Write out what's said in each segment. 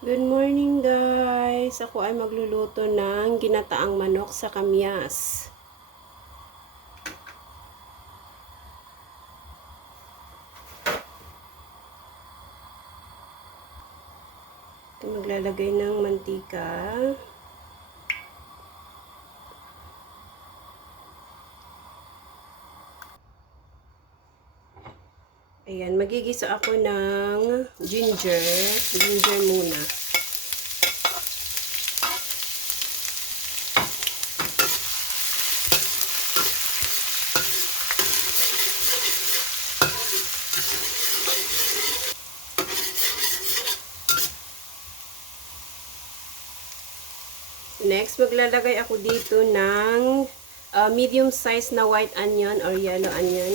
Good morning guys! Ako ay magluluto ng ginataang manok sa kamyas. Ito maglalagay ng mantika. Ayan, magigisa ako ng ginger. Ginger muna. Next, maglalagay ako dito ng medium size na white onion or yellow onion.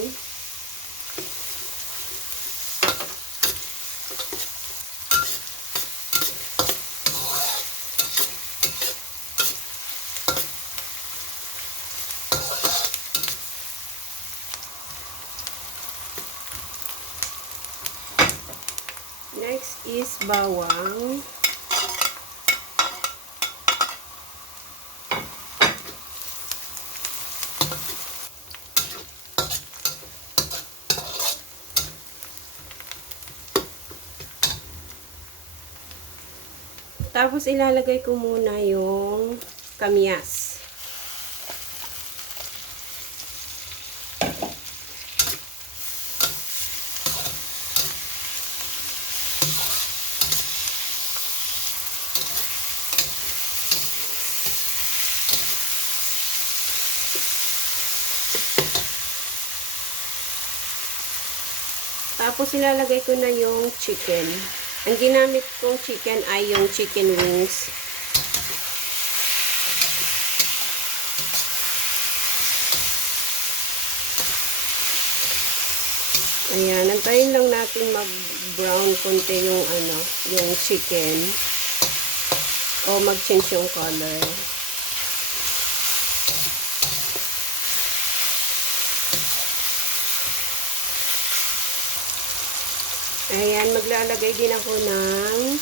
Next is bawang. Tapos ilalagay ko muna yung kamyas. Tapos ilalagay ko na yung chicken. Ang ginamit kong chicken ay yung chicken wings. Ayan, antayin lang natin mag-brown konti yung yung chicken o mag-change yung color. Ayan, maglalagay din ako ng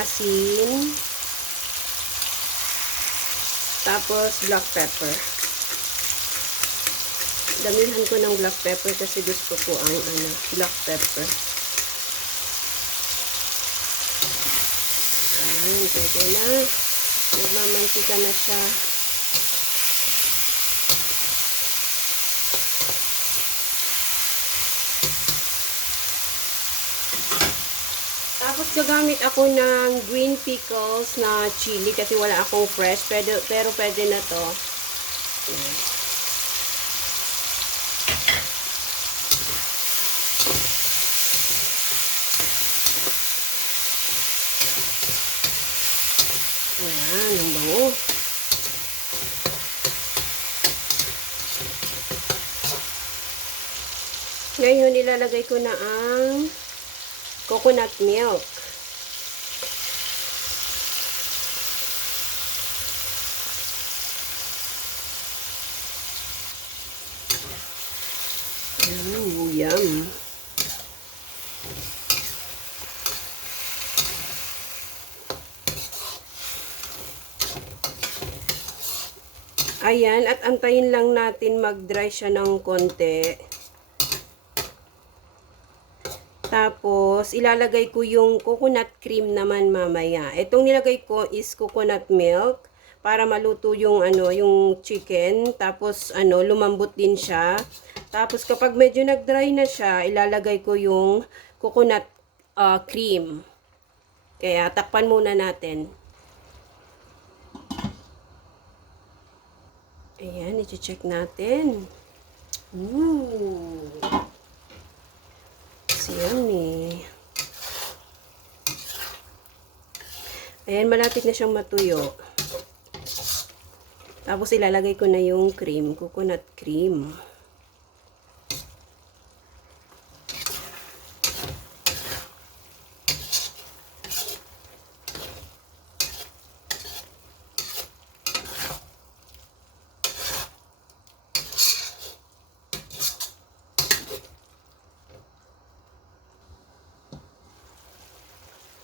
asin. Tapos black pepper. Damihan ko ng black pepper kasi gusto ko ang black pepper. Ayan, pwede na. Nagmamantika na siya. Tapos gagamit ako ng green pickles na chili kasi wala akong fresh. Pero pwede na to. Ayan. Ayan, ang bango. Ngayon, ilalagay ko na ang coconut milk. Yum. Ayan, at antayin lang natin mag-dry siya ng konti. Tapos, ilalagay ko yung coconut cream naman mamaya. Itong nilagay ko is coconut milk para maluto yung yung chicken. Tapos lumambot din siya. Tapos kapag medyo nag-dry na siya, ilalagay ko yung coconut cream. Kaya takpan muna natin. Ayan, i-check natin. Ooh. It's yummy. Ayan, malapit na siyang matuyo. Tapos ilalagay ko na yung cream, coconut cream.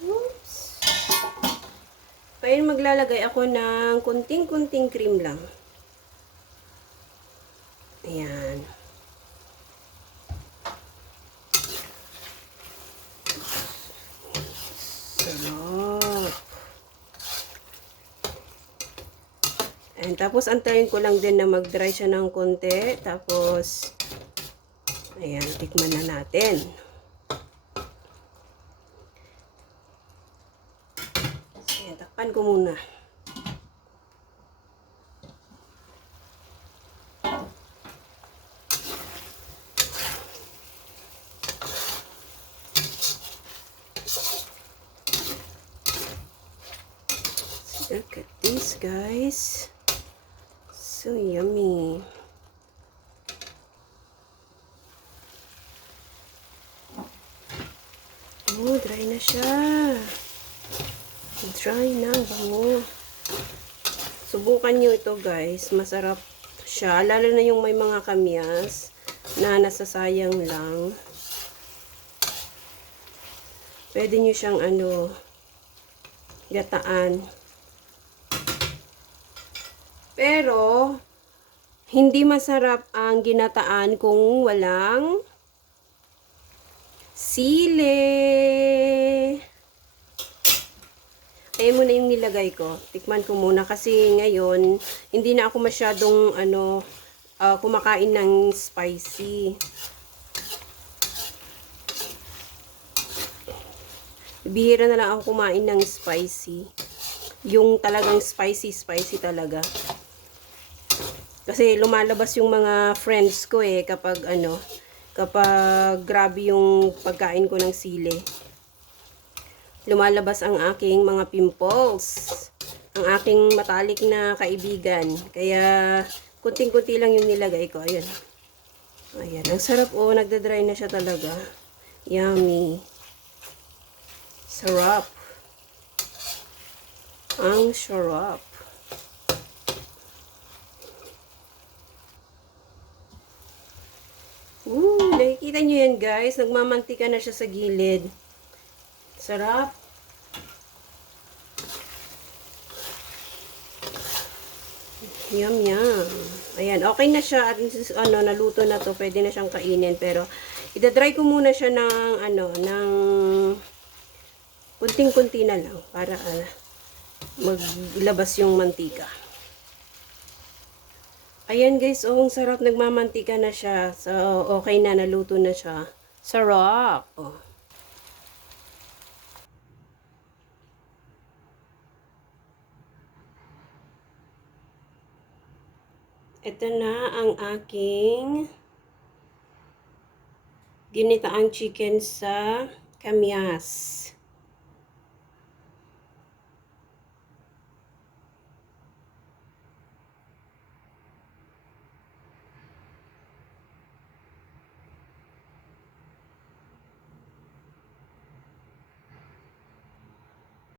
Oops. Kaya maglalagay ako ng kunting-kunting cream lang. Ayan. Sarap. And tapos antayin ko lang din na mag-dry siya ng konti. Tapos, ayan, tikman na natin. So, ayan, takpan ko muna. Look at this, guys. So yummy. Oh, dry na siya. Dry na, bango. Subukan nyo ito, guys. Masarap siya. Lalo na yung may mga kamyas na nasasayang lang. Pwede nyo siyang gataan. Pero, hindi masarap ang ginataan kung walang sili. Ayan muna yung nilagay ko. Tikman ko muna kasi ngayon, hindi na ako masyadong kumakain ng spicy. Bihira na lang ako kumain ng spicy. Yung talagang spicy talaga. Kasi lumalabas yung mga friends ko kapag kapag grabe yung pagkain ko ng sili. Lumalabas ang aking mga pimples. Ang aking matalik na kaibigan. Kaya kunting-kunti lang yung nilagay ko. Ayan. Ayan, ang sarap nagda-dry na siya talaga. Yummy. Sarap. Ang sarap. Nakikita nyo yan, guys. Nagmamantika na siya sa gilid. Sarap. Yum, yum. Ayan, okay na siya. At naluto na to. Pwede na siyang kainin. Pero, idadry ko muna siya ng, ng kunting-kunti na lang. Para, maglabas yung mantika. Ayan guys, ang sarap, nagmamantika na siya. So, okay na, naluto na siya. Sarap. Ito na ang aking ginitaang chicken sa kamyas.